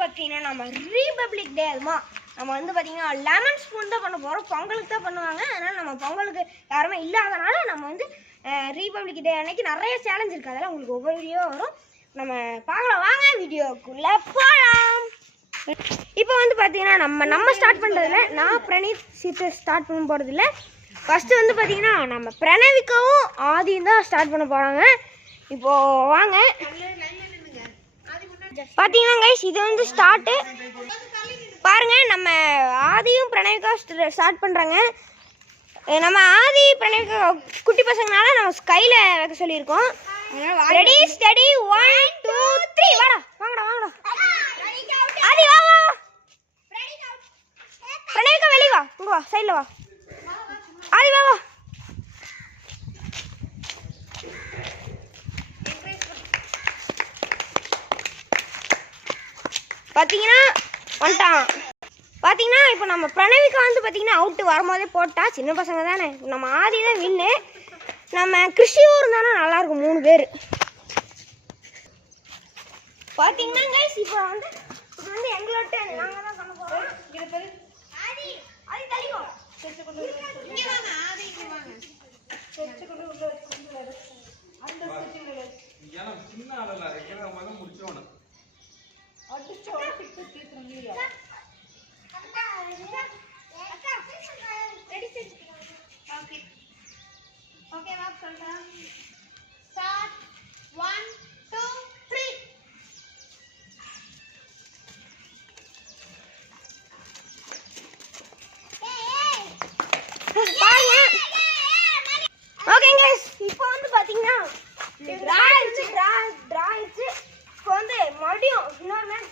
பார்த்தீங்கன்னா நம்ம ரிபப்ளிக் டே அதுமா நம்ம வந்து பார்த்தீங்கன்னா லெமன் ஸ்பூன் தான் பண்ண போகிறோம். பொங்கலுக்கு தான் பண்ணுவாங்க. அதனால் நம்ம பொங்கலுக்கு யாருமே இல்லாதனால நம்ம வந்து ரிபப்ளிக் டே அன்னைக்கு நிறைய சேலஞ்ச் இருக்குது. அதெல்லாம் உங்களுக்கு ஒவ்வொரு வீடியோ வரும். நம்ம பார்க்கலாம், வாங்க வீடியோக்குள்ளே போகலாம். இப்போ வந்து பார்த்தீங்கன்னா நம்ம ஸ்டார்ட் பண்ணுறதில்ல, நான் பிரணீத் சித்து ஸ்டார்ட் பண்ண போகிறதில்ல. ஃபஸ்ட்டு வந்து பார்த்தீங்கன்னா நம்ம பிரணவிக்காவும் ஆதியும் தான் ஸ்டார்ட் பண்ண போகிறாங்க. இப்போது வாங்க பார்த்தீங்கன்னா கைஸ், இது வந்து ஸ்டார்ட்டு பாருங்கள். நம்ம ஆதியும் பிரணவிக்கா ஸ்டார்ட் பண்ணுறாங்க. நம்ம ஆதி பிரணவிக்கா குட்டி பசங்கனால நம்ம ஸ்கைல வைக்க சொல்லியிருக்கோம். ரெடி ஸ்டடி 1 2 3 வாடா வாங்கடா வாங்கடா. ஆதி வா வா பிரணவிக்கா வெளியே வா, இங்கே வா, சைடில் வா. ஆதி வா வா. பார்த்தீங்கன்னா வந்துட்டான். பார்த்தீங்கன்னா இப்போ நம்ம பிரணவிக்கா வந்து பார்த்தீங்கன்னா அவுட்டு வரும்போதே போட்டா. சின்ன பசங்க தானே. நம்ம ஆதி தான் வின்னு. நம்ம கிருஷியும் இருந்தாலும் நல்லாயிருக்கும். 3 பேர் பார்த்தீங்கன்னா கைஸ். இப்போ வந்து எங்களோட நாங்கள் தான் பண்ண போகிறோம். ஆதி ஆதி தள்ளிக்கோ. இங்கே வாங்க ஆதி, இங்கே வாங்க. சின்ன ஆளல இருக்கிற மாதிரி முடிச்சோம். அடிச்சு ஓட்டிட்டு தீத்துறீங்க. ஓகே ஓகே வா சொல்றேன். ஸ்டார்ட் 1 2 3. ஓகே गाइस, இப்போ வந்து பாத்தீங்கன்னா டிரா ஆயிடுச்சு. இப்போ வந்து மறுபடியும் இன்னொரு மேட்ச்.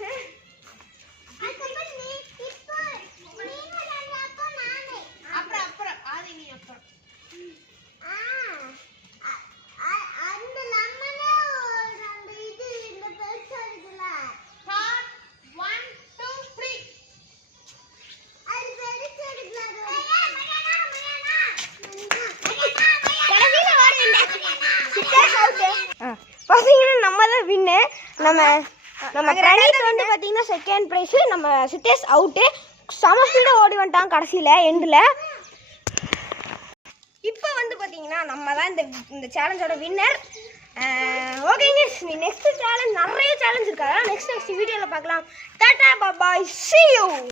பார்த்தீங்கன்னா நம்ம தான் வின்னு. நம்ம பிரணீத் வந்து பார்த்தீங்கன்னா செகண்ட் ப்ரைஸு. நம்ம சித்தேஷ் அவுட்டு. செம ஸ்பீடாக ஓடி வந்துட்டான் கடைசியில் எண்டில். இப்போ வந்து பார்த்தீங்கன்னா நம்ம தான் இந்த சேலஞ்சோட வின்னர். ஓகேங்க, நெக்ஸ்ட் சேலஞ்ச் நிறைய சேலஞ்ச் இருக்கு. அதெல்லாம் நெக்ஸ்ட் வீடியோவில் பார்க்கலாம். டாடா பாய், see you.